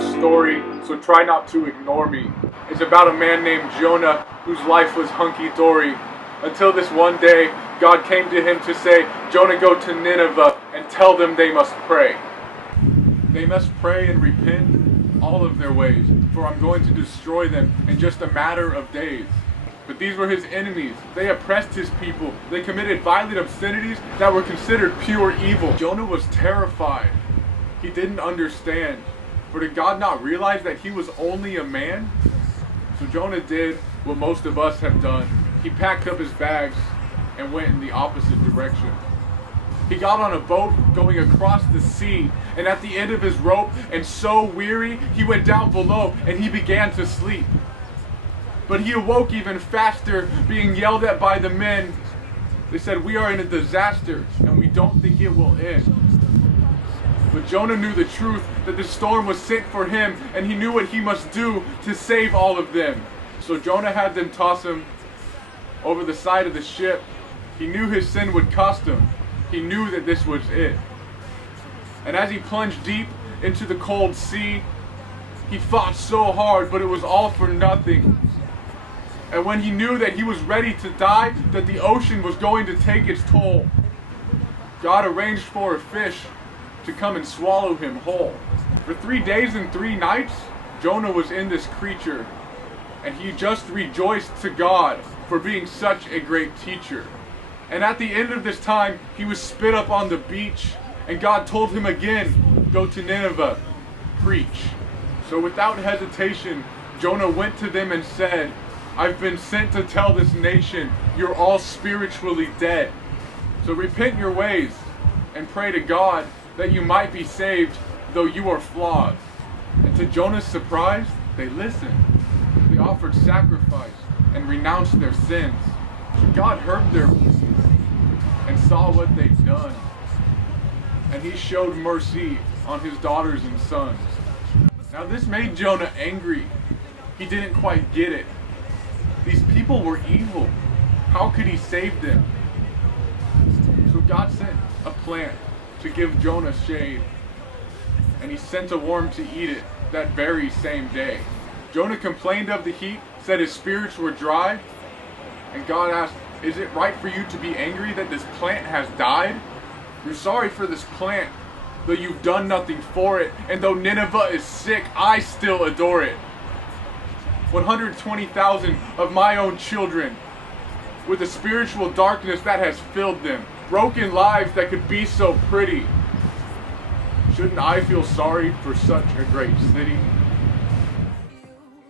a story, so try not to ignore me. It's about a man named Jonah whose life was hunky-dory. Until this one day, God came to him to say, Jonah, go to Nineveh and tell them they must pray. They must pray and repent all of their ways, for I'm going to destroy them in just a matter of days. But these were his enemies. They oppressed his people. They committed violent obscenities that were considered pure evil. Jonah was terrified. He didn't understand. For did God not realize that he was only a man? So Jonah did what most of us have done. He packed up his bags and went in the opposite direction. He got on a boat going across the sea, and at the end of his rope, and so weary, he went down below and he began to sleep. But he awoke even faster, being yelled at by the men. They said, we are in a disaster and we don't think it will end. But Jonah knew the truth, that the storm was sent for him, and he knew what he must do to save all of them. So Jonah had them toss him over the side of the ship. He knew his sin would cost him. He knew that this was it. And as he plunged deep into the cold sea, he fought so hard, but it was all for nothing. And when he knew that he was ready to die, that the ocean was going to take its toll, God arranged for a fish to come and swallow him whole. For 3 days and 3 nights, Jonah was in this creature, and he just rejoiced to God for being such a great teacher. And at the end of this time, he was spit up on the beach, and God told him again, go to Nineveh, preach. So without hesitation, Jonah went to them and said, I've been sent to tell this nation, you're all spiritually dead. So repent your ways and pray to God that you might be saved, though you are flawed. And to Jonah's surprise, they listened. They offered sacrifice and renounced their sins. God heard their voices and saw what they'd done. And he showed mercy on his daughters and sons. Now this made Jonah angry. He didn't quite get it. These people were evil. How could he save them? So God sent a plant to give Jonah shade, and he sent a worm to eat it that very same day. Jonah complained of the heat, said his spirits were dry, and God asked, is it right for you to be angry that this plant has died? You're sorry for this plant, though you've done nothing for it, and though Nineveh is sick, I still adore it. 120,000 of my own children, with a spiritual darkness that has filled them, broken lives that could be so pretty. Shouldn't I feel sorry for such a great city?